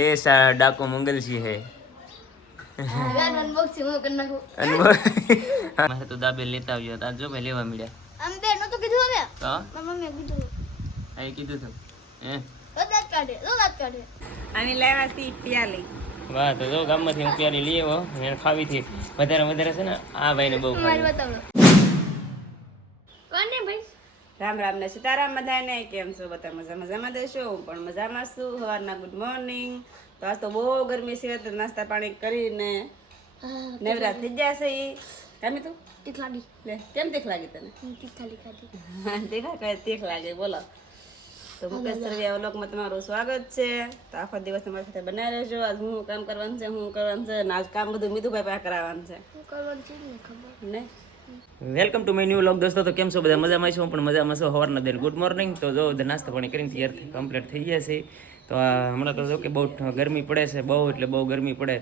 એ સા ડાકો મંગલસિંહ હે. મારે તો દાબે લેતા આવ્યો હતા. જો ભાઈ લેવા મળ્યા. આમ બે નતું કીધું હવે? તો? મારી કીધું આ કીધું તું હે? તો દાંત કાઢે તો દાંત કાઢે. અમે લાવ્યા છીએ પિયાલી. વાહ તો જો ગામમાંથી હું પ્યારી લઈ આવ્યો એને ખાવી થી વધારે વધારે છે ને આ ભાઈને બહુ મારી બતાવો ભાઈ રામ રામ ને સીતારામ બધાને કેમ છો? બધા મજા મજામાં દેશો હું પણ મજામાં છું. સવારના ગુડ મોર્નિંગ તો આજ તો બહુ ગરમી છે તો નાસ્તા પાણી કરીને નવરા થઈ ગયા છે કેમ તું? તીખ લાગી. લે કેમ તીખ લાગી તને? તીખ ખાલી ખાધી. તીખા કહે તીખ લાગે બોલો. તો મુકેશ સરવિયા વ્લોગમાં તમારું સ્વાગત છે. તો આખો દિવસ તમારી સાથે બનાવી રહેજો. આજ હું કામ કરવાનું છે હું કરવાનું છે આજ કામ બધું મીધુભાઈ પાસે કરાવવાનું છે. હું કરવાનું છે ને ખબર. નહીં વેલકમ ટુ માય ન્યુ લોક દોસ્તો તો કેમ છો બધા? મજામાં છો પણ મજામાં છો. સવારના દેન ગુડ મોર્નિંગ. તો જો નાસ્તા પાણી કરીને તૈયાર થઈ કમ્પ્લીટ થઈ ગયા છે. તો આ હમણાં તો જો કે બહુ ગરમી પડે છે બહુ એટલે બહુ ગરમી પડે.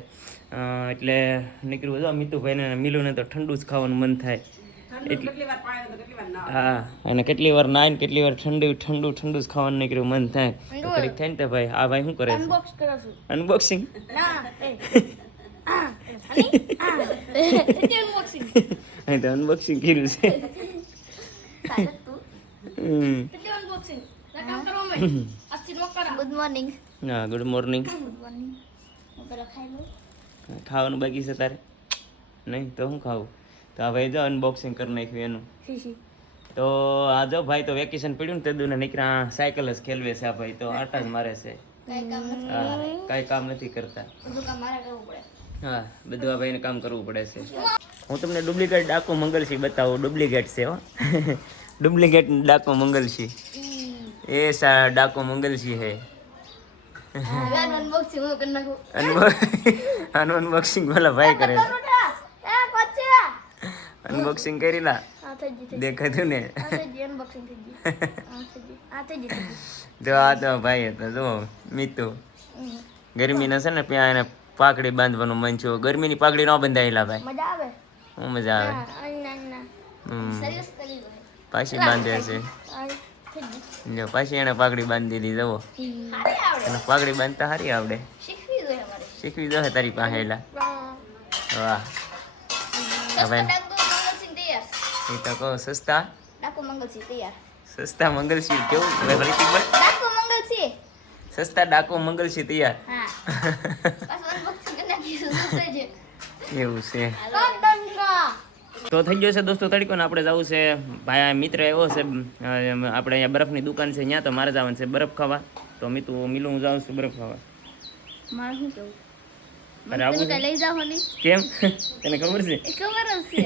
એટલે નીકળ્યું જો મિતુભાઈને મિલુને તો ઠંડુ જ ખાવાનું મન થાય. કેટલી વાર પાણી તો કેટલી વાર ના હા અને કેટલી વાર નાય કેટલી વાર ઠંડુ ઠંડુ ઠંડુ જ ખાવાનું નીકળ્યું મન થાય. તો થાય ને તો ભાઈ આ ભાઈ શું કરે છે? અનબોક્સ કરો છું. અનબોક્સિંગ ના એ. આ હની આ અનબોક્સિંગ અહીં તો અનબોક્સિંગ કર્યું છે. ગુડ મોર્નિંગ હા ગુડ મોર્નિંગ ગુડ મોર્નિંગ હું પેલા ખાઈ લઉં? ખાવાનું બાકી છે તારે? નહીં તો હું ખાવું તો હવે જો અનબોક્સિંગ કરી નાખ્યું એનું. તો આ જો ભાઈ તો વેકેશન પડ્યું ને તે દુને નીકળ્યા સાયકલ જ ખેલવે છે આ ભાઈ તો આટા જ મારે છે. કઈ હા કાંઈ કામ નથી કરતા. બધું કામ મારે કરવું પડે. હા બધું આ ભાઈને કામ કરવું પડે છે. હું તમને ડુપ્લિકેટ ડાકુ મંગલસિંહ બતાવું ડુપ્લિકેટ છે હો. ડુપ્લિકેટ ડાકુ મંગલસિંહ. એ સા ડાકુ મંગલસિંહ હે. અનબોક્સિંગ પેલા ભાઈ કરે છે. અનબોક્સિંગ કરી લા દેખાતું ને? જો આ તો ભાઈ હતો જો મીતુ. ગરમી ગરમીના છે ને ત્યાં એને પાઘડી બાંધવાનું મન છે. ગરમીની પાકડી ન બંધાયેલા ભાઈ. મજા આવે? શું મજા આવે? હા પાછી બાંધે છે. જો પાછી એને પાકડી બાંધી દીધી જવો અને પાઘડી બાંધતા હારી આવડે. શીખવી દો તારી પાસે એલા વાહ. હવે એ તો કહો સસ્તા? સસ્તા મંગલસિંહ કેવું? હવે. સસ્તા ડાકો મંગલસિંહ તૈયાર હા પાછું અનબોક્સિંગ કરી નાખીશું શું થઈ છે એવું છે. તો થઈ ગયો છે દોસ્તો તડકો ને આપણે જવું છે. ભાઈ મિત્ર એવો છે આપણે અહીંયા બરફની દુકાન છે ત્યાં તો મારે જવાનું છે બરફ ખાવા. તો મિતુ મિલું હું જાઉં છું બરફ ખાવા. મારે શું કેવું અરે આવું? લઈ જાવ ને કેમ? તને ખબર છે? ખબર છે.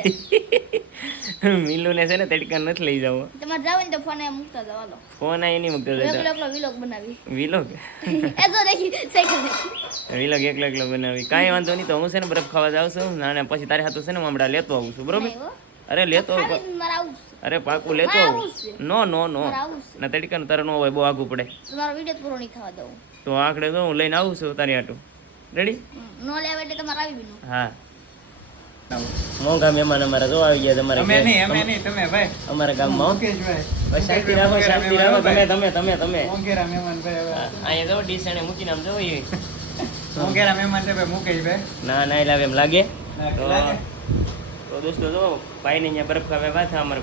મિલુ ને છે ને તડકા નથી લઈ જાવ. તમારે જાવ ને તો ફોન એ મૂકતા જાવ હાલો. ફોન આ એની મૂકતો એકલો એકલો વિલોગ બનાવી. વિલોગ એ તો દેખી સાયકલ વિલોગ એકલો એકલો બનાવી. કાંઈ વાંધો નહીં તો હું છે ને બરફ ખાવા જાઉં છું અને પછી તારે હાથું છે ને હું હમણાં લેતો આવું છું બરોબર? અરે લેતો. અરે પાકું લેતો આવું નો નો નો. ના તડકાનું તારે નો હોય બહુ આગું પડે. તમારો વિડિયો પૂરો નહીં થવા દઉં. તો આખડે તો હું લઈને આવું છું તારી હાટું. રેડી નો લેવ એટલે તમારે આવી બીનું હા. મોંઘા મહેમાન અમારા જો આવી ગયા તમારે અમે નહીં અમે નહીં તમે ભાઈ. અમારા ગામમાં. બસ શાંતિ રાખો શાંતિ રાખો. તમે તમે તમે તમે. મોંઘેરા મહેમાન ભાઈ હવે. અહીંયા જો મૂકીને આમ જો મોંઘેરા મહેમાન છે ભાઈ ના ના લાવે એમ લાગે લાગે, તો દોસ્તો જો ભાઈને અહીંયા બરફ ખાવા આવ્યા હતા અમારે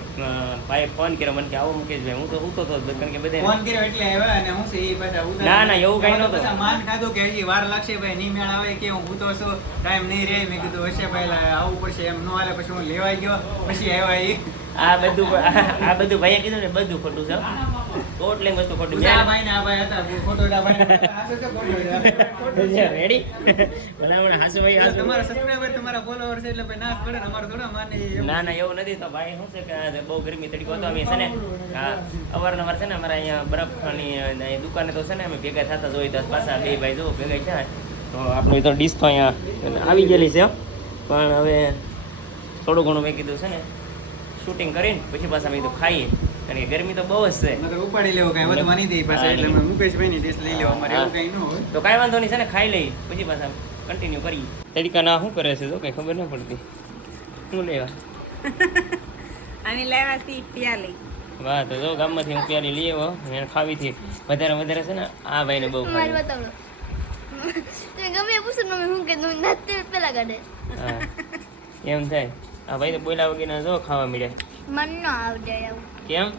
ભાઈએ ફોન કર્યો મને કે આવો મુકેશભાઈ હું તો ઉતો તો કારણ કે બધે ફોન કર્યો એટલે આવ્યા અને હું છે એ પાછા ના, ના, એવું કઈ નહોતું. માન ખાધો કે હજી વાર લાગશે ભાઈ નહીં મેળ આવે કે હું ઉતો છું ટાઈમ નહીં રહે મેં કીધું હશે પહેલા આવવું પડશે એમ નો હાલે પછી હું લેવાઈ ગયો પછી આવ્યા આ બધું આ બધું ભાઈએ કીધું ને બધું ખોટું છે ટોટલી વસ્તુ ખોટું આ ભાઈ ને આ ભાઈ હતા ખોટો આ ભાઈ હાસો તો ખોટો છે. રેડી ભલામણ હાસો ભાઈ હાસો. તમારા સબસ્ક્રાઇબર તમારા ફોલોવર છે એટલે ભાઈ ના પડે અમારે થોડા માને ના ના એવું નથી તો ભાઈ શું છે કે બહુ ગરમી તડકો હતો અમે છે ને અવારનવાર છે ને અમારા અહીંયા બરફની દુકાને તો છે ને અમે ભેગા થતા જ હોય તો પાછા બે ભાઈ જો ભેગા થયા. તો આપણું તો ડીશ તો અહીંયા આવી ગયેલી છે પણ હવે થોડું ઘણું મેં કીધું છે ને શૂટિંગ કરીને પછી પાછા મેં કીધું ખાઈએ. કારણ કે ગરમી તો બહુ જ છે. ઉપાડી લેવો કાંઈ વધુ માની દે પાછા એટલે મુકેશભાઈ ની ટેસ્ટ લઈ લેવો અમારે એવું કાંઈ ન હોય. તો કાંઈ વાંધો નહીં છે ને ખાઈ લઈ. પછી પાછા કન્ટિન્યુ કરીએ. તરીકા ના શું કરે છે તો? કઈ ખબર ન પડતી. શું લેવા? અમે લેવા સી પ્યાલી. વાહ તો જો ગામમાંથી હું પ્યાલી લઈ આવ્યો. એને ખાવી થી વધારે વધારે છે ને આ ભાઈને બહુ મારી બતાવો. તમે ગમે પૂછો ને મમ્મી હું કે તમે નાતે પેલા કાઢે. હા. એમ થાય. આ ભાઈ તો બોલ્યા વગેરે જો ખાવા મળ્યા મન નો આવડે એવું. કેમ?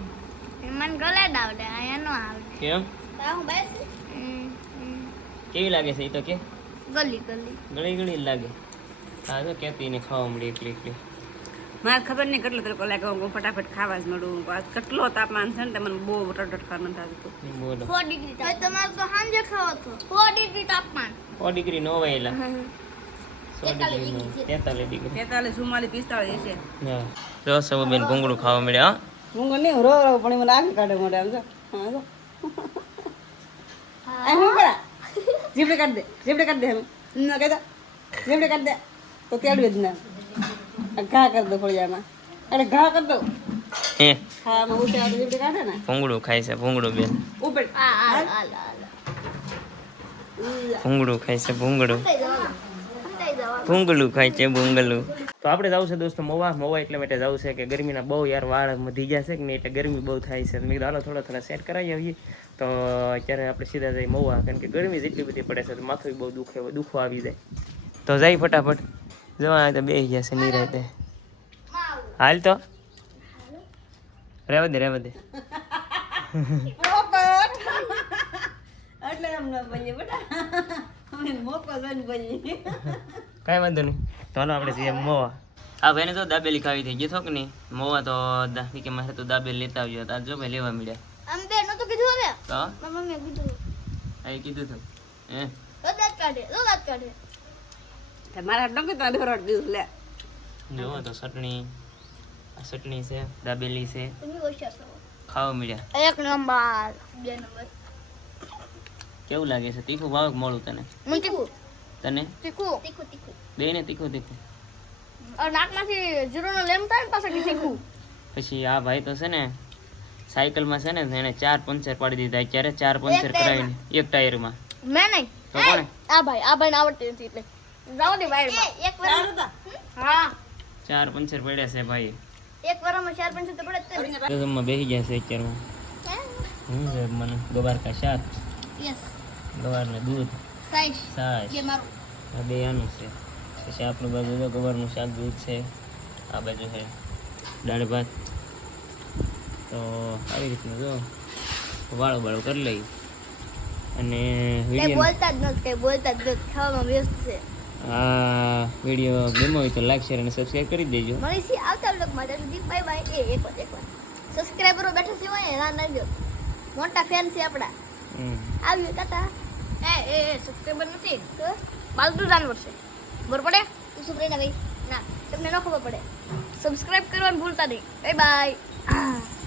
મન ગલે જ આવડે અહીંયા નો આવડે. કેમ? હું બસ? કેવી લાગે છે એ તો કે? ગલી ગલી ગળી ગળી લાગે. હા તો કેતી ને ખાવા મળી એકલી એકલી. મારે ખબર નહીં કેટલો તડકો લાગે હું ફટાફટ ખાવા જ મળું. કેટલો તાપમાન છે ને મને બહુ રડટ ખાવાનું થતું હતું બોલો. ફોર ડિગ્રી તાપમાન. તમારે તો સાંજે ખાવા તો ફોર ડિગ્રી તાપમાન. ફોર ડિગ્રી નો વહેલા. જો સબુબેન ભૂંગળું ખાવા મળ્યા હું. નહીં રો રો પણ મને આગળ કાઢે મોઢે આમ જો હા જો. આ હું કરા? જીબડે કાઢ દે જીબડે કાઢ દે એમ. ન કહેતા. જીબડે કાઢ દે તો તેડવી જ ના. આ ઘા કર દો ફળિયામાં. અરે ઘા કર દો. હે. હા માં કાઢે ને. ભૂંગળું ખાય છે ભૂંગળું બેન. ઉપર આ આ ભૂંગળું ખાય છે ભૂંગળું. ભૂંગળું ખાય છે ભૂંગળું. તો આપણે જવું છે દોસ્તો મોવા મોવા એટલે માટે જવું છે કે ગરમીના બહુ યાર વાળ વધી ગયા છે કે નહીં એટલે ગરમી બહુ થાય છે. મેં દાળો હાલો થોડા થોડા સેટ કરાવી આવીએ. તો અત્યારે આપણે સીધા જઈ મોવા કારણ કે ગરમી જેટલી બધી પડે છે તો માથું બહુ દુખે દુખો આવી જાય. તો જાય ફટાફટ. જવા તો બે ગયા છે નહીં રહેતે હાલ તો. રહેવા દે રહેવા દે. એટલે એમ ન બનીએ બેટા મોકો જોઈને બનીએ કાંઈ વાંધો નહીં. ચાલો આપણે જઈએ મોવા. આ ભાઈને તો દાબેલી ખાવી થઈ ગઈ થોક નહીં મોવા તો કે મારે તો દાબેલી લેતા આવ્યો તો આજ જો ભાઈ લેવા મળ્યા. આમ બે નતું કીધું હવે? તો? મમ્મીએ કીધું આ કીધું હતું. હે? દાંત કાઢે રોદાત કાઢે. તમારા ડંકી તો બેરોટ દીધું લે. જો તો ચટણી. આ ચટણી છે દાબેલી છે. ખાવા મળ્યા. એક નંબર. બે નંબર. કેવું લાગે છે? તીખું ભાવ મળું તને? તીખું તને? તીખું? તીખું તીખું. બે ને તીખું તીખું. और નાકમાંથી જીરોનો લેમ થાય ને પાછા તીખું. પછી આ ભાઈ તો છે ને સાયકલમાં છે ને એને ચાર પંચર પાડી દીધા. ક્યારે ચાર પંચર કરાવીને? એક ટાયરમાં. મેં નહીં. તો કોણે? આ ભાઈ આ ભાઈને આવડતી નથી એટલે. જાઓ દે વાયરમાં એક વાર હા. ચાર પંચર પડ્યા છે ભાઈ એક વારમાં ચાર પંચર તો પડે જ તે બેસી ગયા છે અત્યારમાં. હું? છે મને ગવાર કા શાક યસ ગવાર ને દૂધ. મારું. આ બે આનું છે. પછી આપણું બાજુ તો ગવારનું શાક દૂધ છે. આ બાજુ છે દાળ ભાત. તો આવી રીતનું જો. વાળો વાળું કરી લઈ. અને બોલતા જ નથી બોલતા જ નથી. ખાવામાં વ્યસ્ત છે. આ વીડિયો ગમ્યો હોય તો લાઈક શેર અને સબસ્ક્રાઇબ કરી દેજો. મળીશી આવતા બ્લોગ માટે સુધી બાય બાય એ એક વાર એક વાર. સબસ્ક્રાઇબરો બેઠા છે હોય ના નાખજો મોટા ફેન છે આપણા. આવ્યું કાકા એ એ એ સબસ્ક્રાઈબર નથી. પાલતુ જાનવર છે ખબર પડે? તું શું ભાઈ ના તમને ન ખબર પડે. સબસ્ક્રાઇબ કરવાનું ભૂલતા નહીં. Bye bye